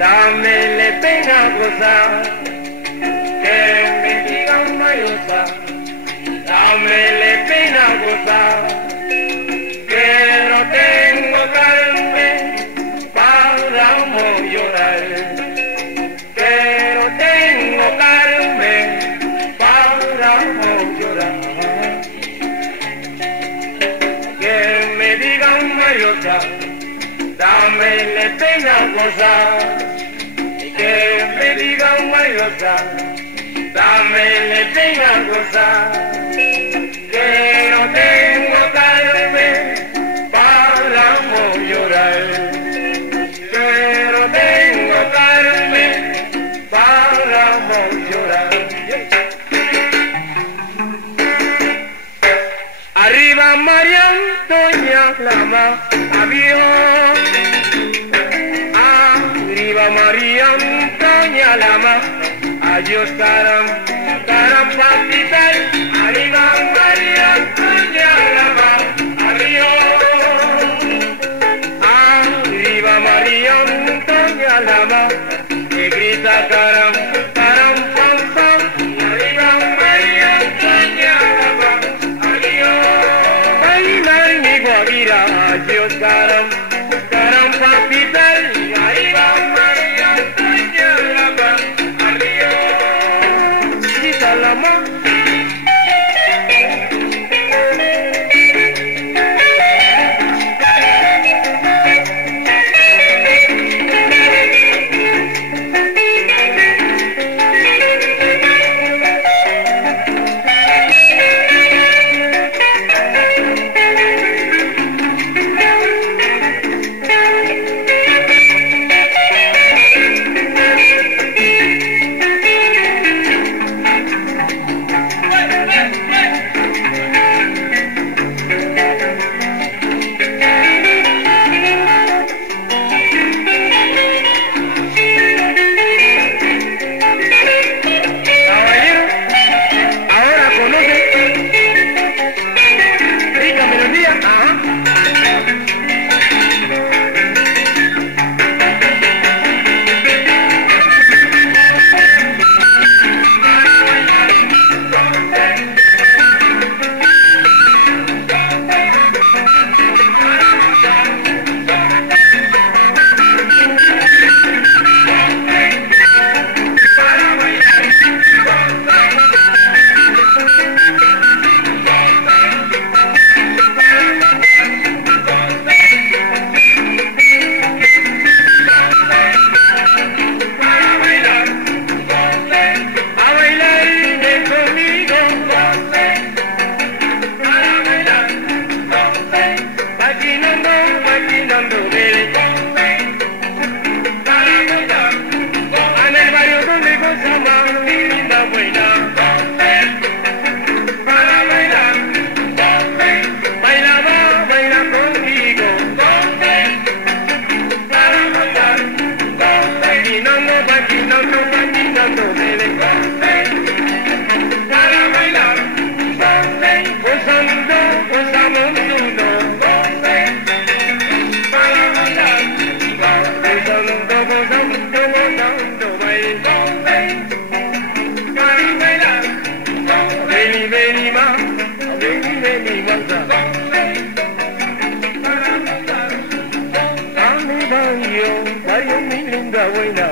dame le pena gozar, que me digan mayosa, dame le pena gozar, que no tengo calme para no llorar, que no tengo calme para no llorar, que me digan mayosa, dame le pena gozar, que me digan mayosa, dame le pena gozar, que no tengo calme para no llorar, que no tengo calme para no llorar. Arriba María Antonia Lama, avión. Arriba María Antonia Lama, adiós caram papital. Arriba María Antonia Lama, adiós. Arriba María Antonia Lama, que grita caram pam pam. Arriba María Antonia Lama, adiós. Bailar mi guajira, adiós caram papital. Arriba María Antonia Lama, adiós. Grita la mano. Vaya mi linda buena.